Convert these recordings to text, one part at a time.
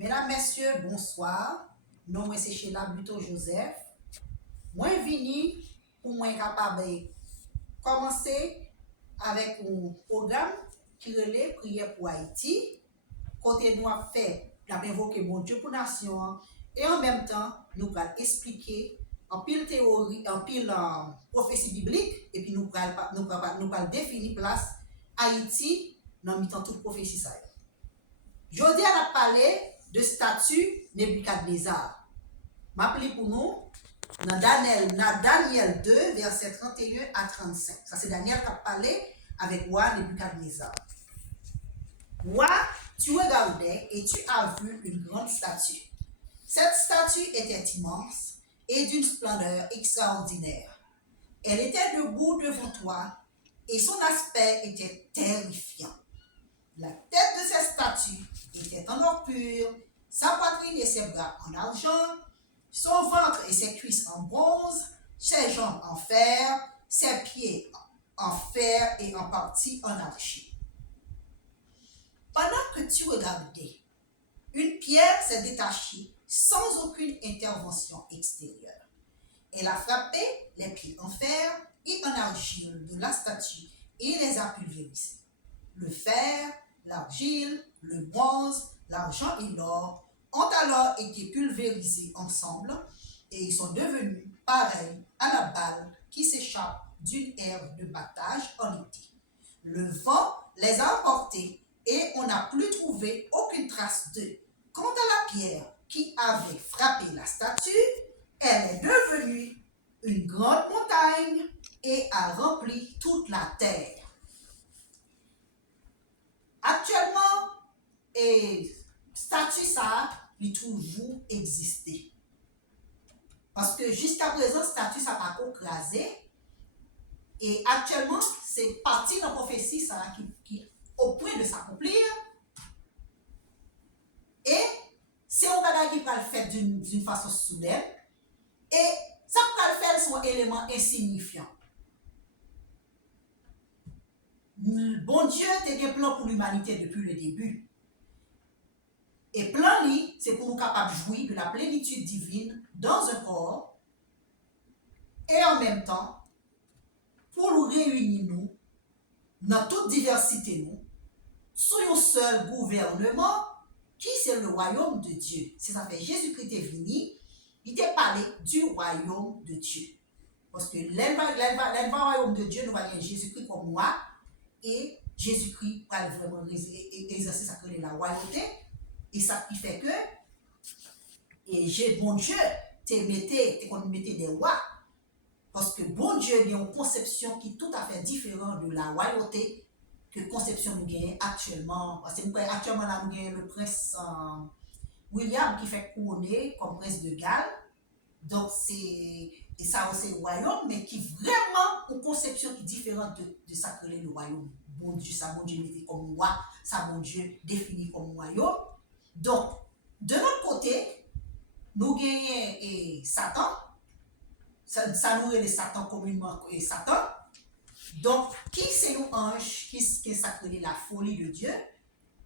Mesdames, Messieurs, bonsoir. Non, moi c'est Sheila Buto Joseph. Moi vini pour moi capable de commencer avec un programme qui relève prière pour Haïti. Côté nous a fait, nous invoqué mon Dieu pour nation et en même temps nous allons expliquer en pile théorie, en pile prophétie biblique et puis nous allons définir place Haïti dans mi-temps toute prophétie ça. Jodi a parlé de statut Nebuchadnezzar. M'appelez pour nous dans Daniel 2, verset 31 à 35. Ça, c'est Daniel qui a parlé avec roi Nebuchadnezzar. Roi, tu regardais et tu as vu une grande statue. Cette statue était immense et d'une splendeur extraordinaire. Elle était debout devant toi et son aspect était terrifiant. La tête de cette statue était en or pur, sa poitrine et ses bras en argent, son ventre et ses cuisses en bronze, ses jambes en fer, ses pieds en fer et en partie en argile. Pendant que tu regardais, une pierre s'est détachée sans aucune intervention extérieure. Elle a frappé les pieds en fer et en argile de la statue et les a pulvérisés. Le fer, l'argile, le bronze, l'argent et l'or ont alors été pulvérisés ensemble et ils sont devenus pareils à la balle qui s'échappe d'une herbe de battage en été. Le vent les a emportés et on n'a plus trouvé aucune trace d'eux. Quant à la pierre qui avait frappé la statue, elle est devenue une grande montagne et a rempli toute la terre. Actuellement, statut ça, il toujours existé. Parce que jusqu'à présent, statut ça n'a pas crasé. Et actuellement, c'est parti dans la prophétie ça qui au point de s'accomplir. Et c'est un bagage qui va le faire d'une façon soudaine. Et ça va le faire son élément insignifiant. Bon Dieu, tu as un plan pour l'humanité depuis le début. Et plan, c'est pour nous capables de jouir de la plénitude divine dans un corps et en même temps, pour nous réunir nous, dans toute diversité nous, sous un seul gouvernement qui c'est le royaume de Dieu. C'est ça fait Jésus-Christ est venu, il t'a parlé du royaume de Dieu. Parce que le royaume de Dieu, nous voyons Jésus-Christ comme moi, et Jésus-Christ va vraiment exercer sa la royauté. Et ça qui fait que, et bon Dieu, tu mettais des rois. Parce que bon Dieu a une conception qui est tout à fait différente de la royauté que conception nous gagne actuellement. Parce que actuellement, là, nous gagnons le prince William qui fait couronner comme prince de Galles. Donc, c'est ça aussi le royaume, mais qui vraiment une conception qui est différente de ça que le royaume. Bon Dieu, ça, bon Dieu mettait comme roi, ça, bon Dieu définit comme royaume. Donc, de notre côté, nous gagnons Satan. Ça nous est Satan communément et Satan. Donc, qui c'est un ange qui est sacré la folie de Dieu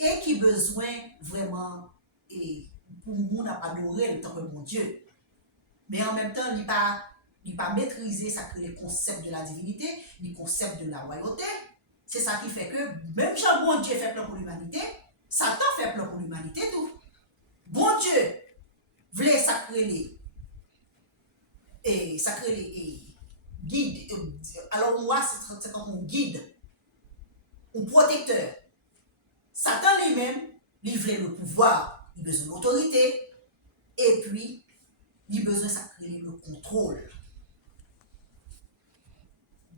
et qui besoin vraiment pour nous adorer le temps de mon Dieu. Mais en même temps, il n'est pas maîtriser les concepts de la divinité, les concepts de la royauté. C'est ça qui fait que même si bon Dieu fait plan pour l'humanité, Satan fait plan pour l'humanité tout. Bon Dieu voulait sacrer les guide. Alors moi, c'est comme un guide, un protecteur. Satan lui-même, il voulait le pouvoir, il a besoin de l'autorité, et puis, il a besoin de sacrer le contrôle.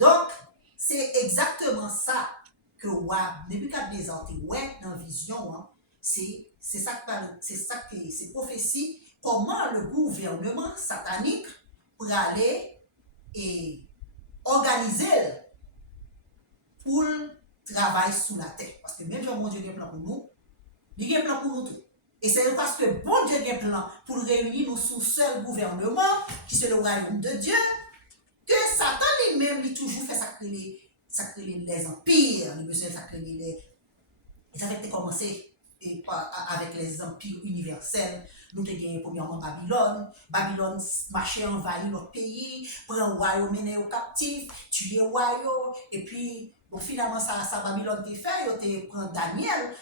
Donc, c'est exactement ça que Nebuchadnezzar ouais dans la vision. Hein. C'est ça que c'est prophétie. Comment le gouvernement satanique pour aller et organiser pour travailler sous la terre. Parce que même si bon Dieu a un plan pour nous, il a un plan pour nous tout. Et c'est parce que bon Dieu a un plan pour réunir nous sous seul gouvernement, qui c'est le royaume de Dieu, que Satan lui-même, il toujours fait sacrer les empires, il veut sacrer les. Et ça fait commencer avec les empires universels. Nous avons gagné premièrement Babylone. Babylone marchait envahir l'autre pays, prend le royaume, mené au captif, tuer le royaume. Et puis, bon, finalement, ça Babylone t'a fait. Il prend Daniel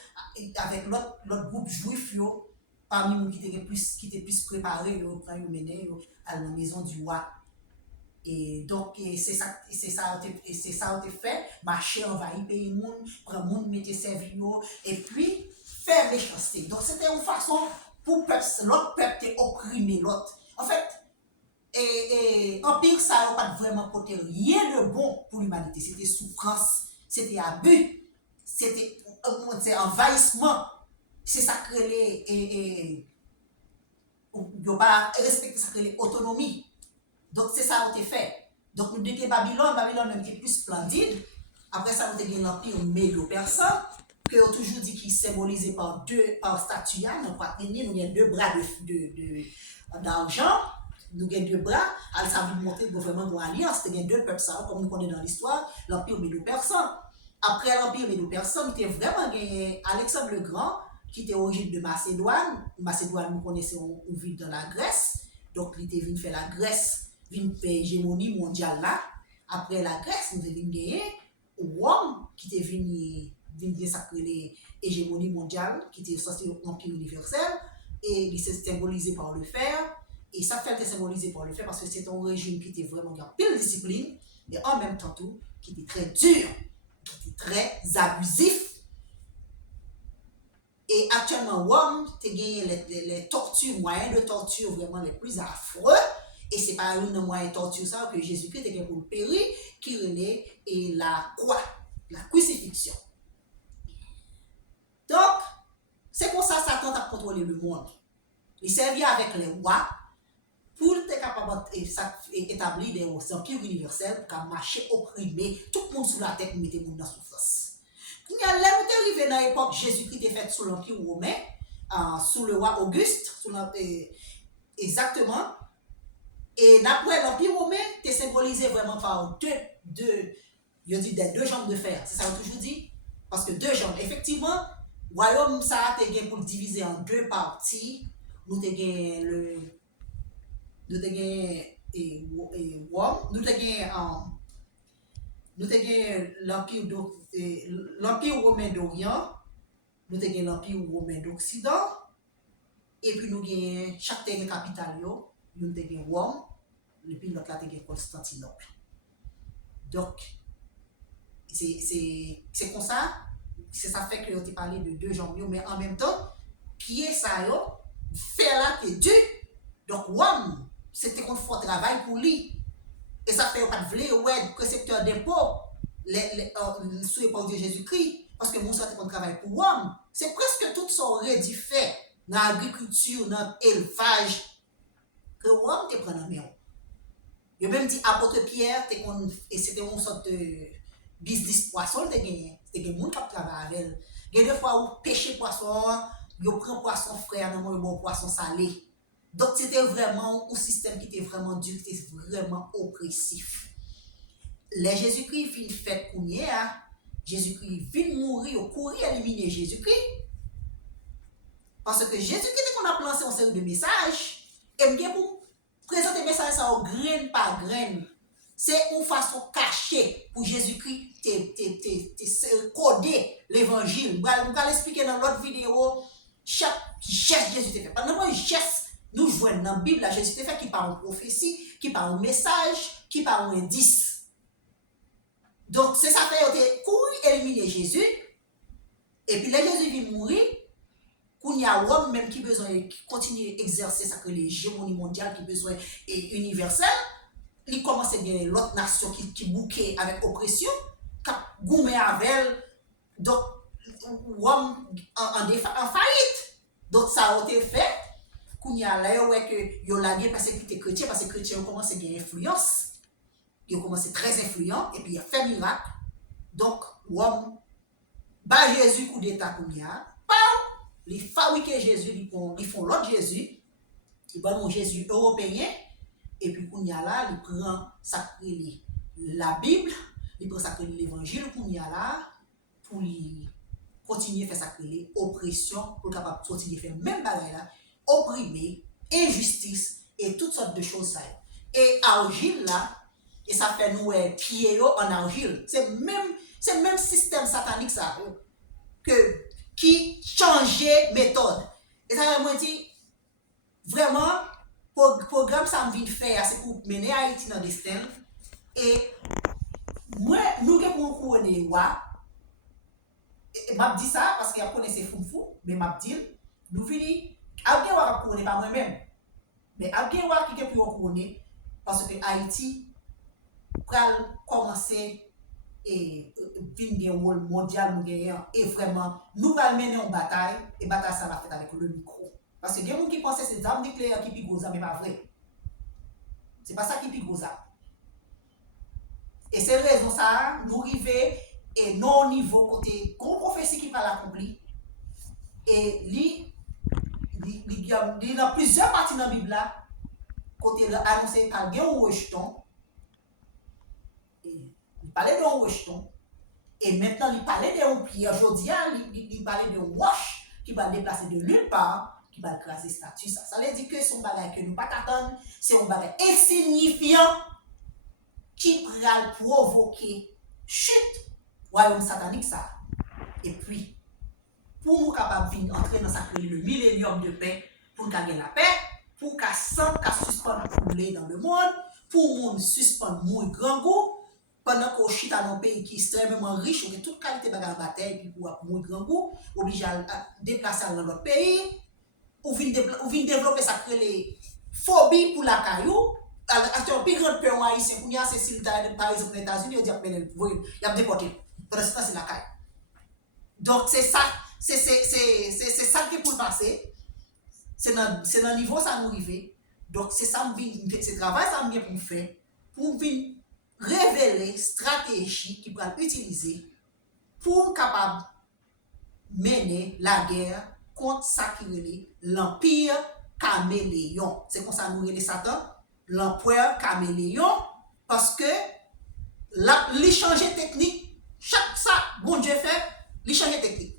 avec l'autre groupe juif, parmi nous qui étaient plus préparés, il prend le mené à la maison du roi. Et donc, c'est ça a été fait. Marcher, envahir le pays, prendre le monde, mettre servir, et puis faire méchanceté. Donc, c'était une façon pour l'autre peuple opprimer l'autre. En fait, Empire, ça n'a pas vraiment porté rien de bon pour l'humanité. C'était souffrance, c'était abus, c'était envahissement. C'est ça que il n'y a pas respecté ça que l'autonomie. Donc, c'est ça qui a été fait. Donc, nous avons Babylone même qui est plus splendide. Après ça, nous avons l'Empire médo-persan, que nous toujours dit qu'il est symbolisé par statues. Nous avons deux bras d'argent, nous avons deux bras. Alors, ça veut montrer vraiment une alliance. Nous avons deux peuples, comme nous connaissons dans l'histoire, l'Empire médo-persan. Après l'Empire médo-persan, nous avons vraiment gagné Alexandre le Grand, qui était origine de Macédoine. Macédoine, nous connaissons, on vit dans la Grèce. Donc, il était venu faire la Grèce. Vin faire hégémonie mondiale là. Après la Grèce, nous avons gagné Rome, qui était venu sacrer l'hégémonie mondiale, qui était sorti l'Empire universel, et il s'est symbolisé par le fer. Et ça fait être symbolisé par le fer parce que c'est un régime qui était vraiment en pile discipline, et en même temps tout, qui était très dur, qui était très abusif. Et actuellement, Rome, tu as gagné les tortures, moyens de torture vraiment les plus affreux. Et c'est pas une moyen de torture ça que Jésus-Christ était pour le périr, qui relève et la croix, la crucifixion. Donc, c'est pour ça que Satan a contrôlé le monde. Il servit avec les rois pour être capable d'établir des empires universels pour marcher opprimer tout le monde sous la tête, mettre le monde dans la souffrance. Quand il y a l'arrivée dans l'époque, Jésus-Christ est fait sous l'empire romain, sous le roi Auguste, exactement. Et d'après l'Empire romain, tu es symbolisé vraiment par deux jambes de fer. C'est ça que je toujours dit? Parce que deux jambes. Effectivement, le royaume, ça a été pour le diviser en deux parties. Nous avons l'Empire romain d'Orient, nous avons l'Empire romain d'Occident, et puis nous avons chaque capitale. Nous avons Rome, et puis l'autre là, nous avons Constantinople. Donc, c'est comme ça, c'est ça fait que nous avons parlé de deux jambes, mais en même temps, pied ça, faire là, c'est dur. Donc, Rome, c'était qu'on fait un travail pour lui. Et ça fait pas de vle, ouais, précepteur d'impôts, sous l'époque de Jésus-Christ, parce que mon c'était qu'on travaille pour Rome. C'est presque tout ça aurait dû faire dans l'agriculture, dans l'élevage, que Rome te prend en main. Il a même dit apôtre Pierre, et c'était une sorte de business poisson, c'était des gens qui travaillent avec. Il y a des fois où pêcher poisson, il prend poisson frais, non, il bon poisson salé. Donc c'était vraiment un système qui était vraiment dur, qui était vraiment oppressif. Les Jésus-Christ vient fait courir, Jésus-Christ vient mourir, au courir éliminer Jésus-Christ. Parce que Jésus-Christ, qu'on a lancé une série de messages, et bien pour présenter les messages ça graine par graine. C'est une façon cachée pour Jésus-Christ de coder l'évangile. Je vais l'expliquer dans l'autre vidéo. Chaque geste Jésus te fait. Pendant un geste, nous jouons dans la Bible, Jésus te fait qui parle en prophétie, qui parle en message, qui parle en indice. Donc, c'est ça que tu couru éliminer Jésus. Et puis, là, Jésus vient mourir. Qu'il y a Rome même qui besoin de continuer à exercer ça que l'hégémonie mondiale qui besoin est universelle. Il commence à bien l'autre nation qui bouquait avec oppression, qui goumé avec elle. Donc, Rome en faillite. Donc, ça a été fait. Qu'il y a là, ouais, que yo lagué parce que les chrétiens, parce que les chrétiens ont commencé à gagner influence. Ils ont commencé très influents, et puis il a fait miracle. Donc, Rome, bah Jésus, coup d'état qu'il y a, ils fabriquent Jésus, ils font l'autre Jésus, ils prennent un Jésus européen, et puis qu'on y a là, ils prennent la Bible, ils prennent l'évangile qu'on y a là, pour lui continuer à faire ça créer oppression pour capable continuer à faire même bagaille là, opprimer, injustice et toutes sortes de choses ça. Et argile là, et ça fait nous pieds en argile. C'est même système satanique ça que qui changeait méthode. Et ça m'a dit vraiment programme ça me vient faire c'est pour mener Haïti dans le destin et moi nous que pour couronner wa m'a dit ça parce qu'il a connaissé fou mais m'a dit nous fini a bien wa couronner pas moi-même mais a bien wa qui que pour couronner parce que Haïti pral commencer et vinn un rôle mondial nous gagnons et vraiment nous allons mener une bataille et bataille ça va faire avec le micro parce que il y a des gens qui pensent que c'est des armes nucléaires qui piquent gros mais pas vrai c'est pas ça qui pique gros et c'est raison ça nous arriver et non niveau côté qu'on prophétie qui va l'accomplir et il y a plusieurs parties dans la Bible là côté annoncé par gain ou rejeton et il parlait d'un rejeton et maintenant il parlait d'un pierre jodia il parlait d'un roche qui va déplacer de nulle part qui va écraser statue ça veut dire que son bagage que nous pas attendre c'est un bagage insignifiant qui va provoquer chute royaume satanique ça et puis pour nous capables d'entrer dans ça le millénium de paix pour gagner la paix pour qu'à sang qu'à suspendre couler dans le monde pour monde suspendre moins grand goût pendant qu'on chita dans un pays qui est extrêmement riche où toute qualité de bataille puis pour moins grand goût obligé à déplacer dans l'autre pays ou vient développer ça les phobie pour la caillou actuellement plus grande peur haïtien pour y a c'est par exemple les États-Unis on dit il y a déporté pour l'instant c'est la caille donc c'est ça c'est ça qui est pour passer c'est dans le niveau ça nous arriver donc c'est ça c'est travail ça bien pour faire pour venir révéler stratégie qui pourra utiliser pour capable mener la guerre contre ça qui est l'empire caméléon c'est comme ça nous relève Satan l'empereur caméléon parce que l'échange technique chaque ça bon Dieu fait l'échange technique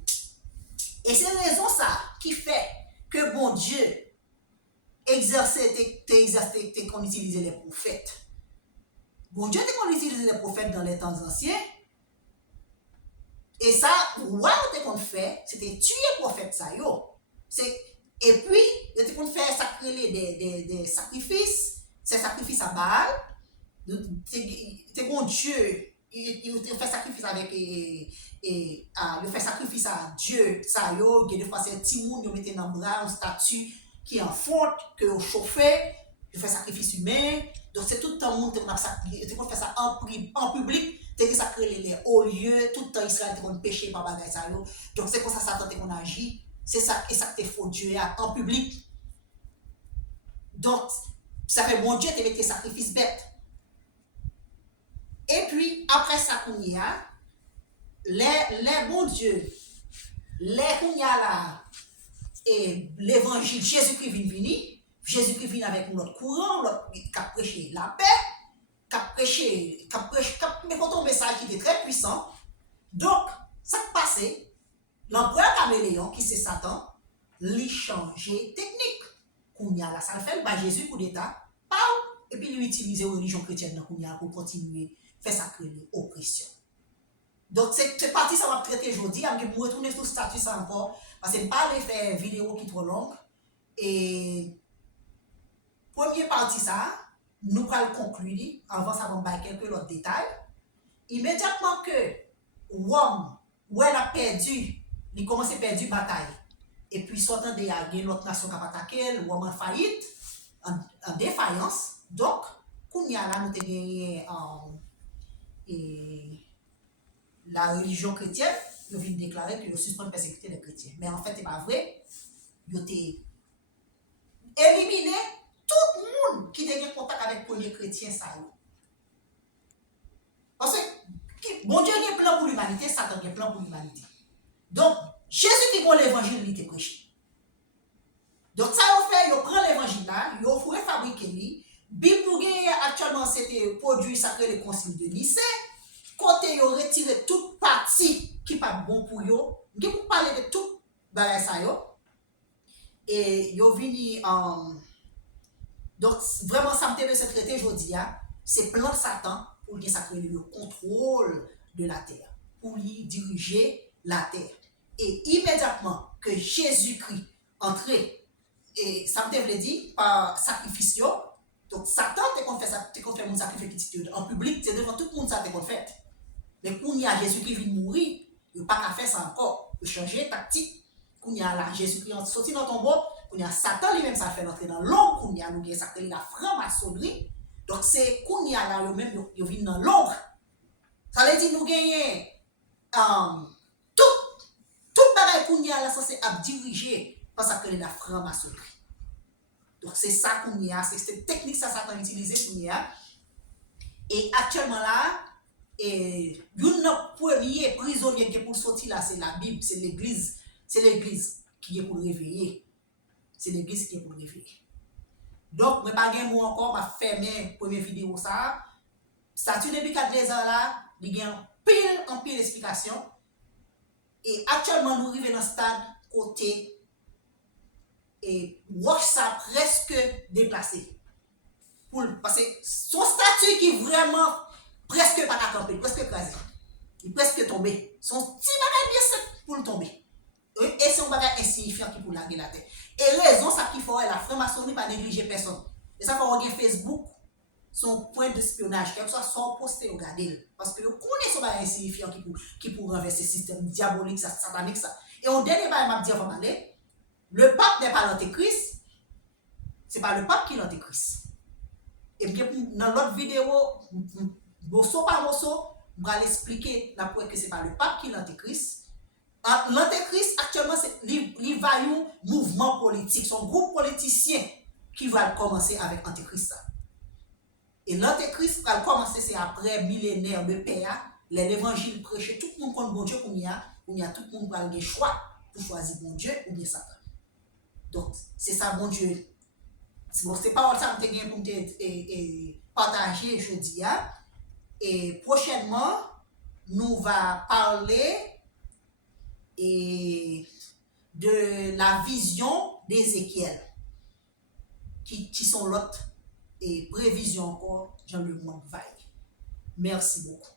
et c'est raison ça qui fait que bon Dieu exerçait qu'on utilisait les prophètes bon Dieu qu'on utilisait les prophètes dans les temps anciens et ça ouais qu'on fait c'était tuer les prophètes ça yo c'est et puis il était qu'on faire sacrer des sacrifices ces sacrifices à Baal c'est bon Dieu il fait sacrifice avec il fait sacrifice à Dieu ça yo des fois c'est petit monde yo mettait dans bras une statue qui est en fonte que au chauffer il fait sacrifice humain donc c'est tout le temps monde qui fait ça en public c'est que ça crée les hauts lieux tout le temps Israël qui péché par bagaille ça yo donc c'est comme ça Satan qu'on agit c'est ça et ça te faut Dieu en public donc ça fait bon Dieu te mettre sacrifice bête et puis après ça qu'on y a les bon Dieu les qu'on y a là et l'évangile Jésus-Christ vient venir Jésus-Christ vient avec notre courant qui a prêché la paix qui a prêché mais quand un message qui était très puissant donc ça qui passé l'empereur caméléon qui c'est Satan lui changer technique qu'on y a là ça fait bah Jésus coup d'état et puis lui utiliser religion chrétienne pour continuer faire ça créer oppression donc c'est parti ça va traiter aujourd'hui je vais retourner sur le statut ça encore parce que je ne vais pas faire une vidéo qui est trop longue et première partie ça nous allons conclure avant ça va me quelques autres détails immédiatement que Rome où elle a perdu il commence à perdre bataille et puis sortant de y l'autre nation qui a attaqué Rome en faillite en défaillance donc qu'on y a là nous te gagné et la religion chrétienne ils viennent déclarer que le suspend persécuter les chrétiens mais en fait c'est pas vrai ils ont éliminé tout le monde qui a contact avec le premier chrétien ça parce que bon Dieu a un plan pour l'humanité Satan a un plan pour l'humanité donc Jésus qui prend l'évangile il était prêché donc ça on fait il prend l'évangile là il faut fabriquer lui Bible actuellement c'était produit sacré le concile de Nicée côté yo retiré toute partie qui pas bon pour yo Je vais vous parler de tout bagay ça yo. Et yo vini donc vraiment ça me de se traiter aujourd'hui, c'est plan Satan pour qu'il s'appelle le contrôle de la terre, pour lui diriger la terre. Et immédiatement que Jésus-Christ entrait, et ça me veut dire par sacrifice, donc Satan te fait mon sacrifice en public, c'est devant tout le monde ça te fait. Mais quand il y a Jésus-Christ vient mourir, il n'y a pas qu'à faire ça encore. Il changer tactique. Quand il y a Jésus-Christ sorti dans ton beau, quand il y a Satan lui-même, ça fait entrer dans l'ombre, quand il y a nous ça fait la franc-maçonnerie. Donc c'est quand il y a là lui-même, il vient dans l'ombre. Ça veut dire nous gagnons tout pareil qu'on y a là, ça c'est à diriger parce que c'est la franc-maçonnerie. Donc c'est ça qu'on y a, c'est cette technique ça Satan utilisé qu'on y a. Et actuellement là, et une premier prisonnier qui est pour sortir là, c'est la Bible, c'est l'église qui est pour réveiller. C'est l'église qui est pour réveiller. Donc, je ne vais pas gagner encore, ma fermer première vidéo ça. Statut depuis 4 ans là, il y a en pile d'explications. Et actuellement, nous arrivons dans le stade côté et WhatsApp presque déplacé. Parce que son statut qui est vraiment presque pas camper, presque écrasé. Il est presque tombé. Son petit bagage bien sec pour le tomber. Et c'est un bagage insignifiant qui pour laguer la tête. Et raison, ça qui faut, la franc-maçonnerie pas négliger personne. Et ça, faut regarder Facebook, son point d'espionnage, quelque soit son poster au garder. Parce que vous connaissez ce bagage insignifiant qui pour renverser le système diabolique, ça, satanique, ça. Et on dernier bagage, m'a dit avant d'aller, le pape n'est pas l'antéchrist, c'est pas le pape qui est l'antéchrist. Et bien, dans l'autre vidéo, morceau par morceau, je vais l'expliquer que ce n'est pas le pape qui est l'antéchrist. L'antéchrist, actuellement, il va un mouvement politique, son groupe politicien qui va commencer avec l'antéchrist. Et l'antéchrist va commencer, c'est après millénaire de paix, l'évangile prêché, tout le monde contre bon Dieu, où il y a tout le monde qui a le choix pour choisir bon Dieu ou bien Satan. Donc, c'est ça, bon Dieu. Bon, c'est pas ça que je pour partager aujourd'hui. Et prochainement, nous allons parler de la vision d'Ézéchiel, qui sont l'autre et prévision encore dans le monde vaille. Merci beaucoup.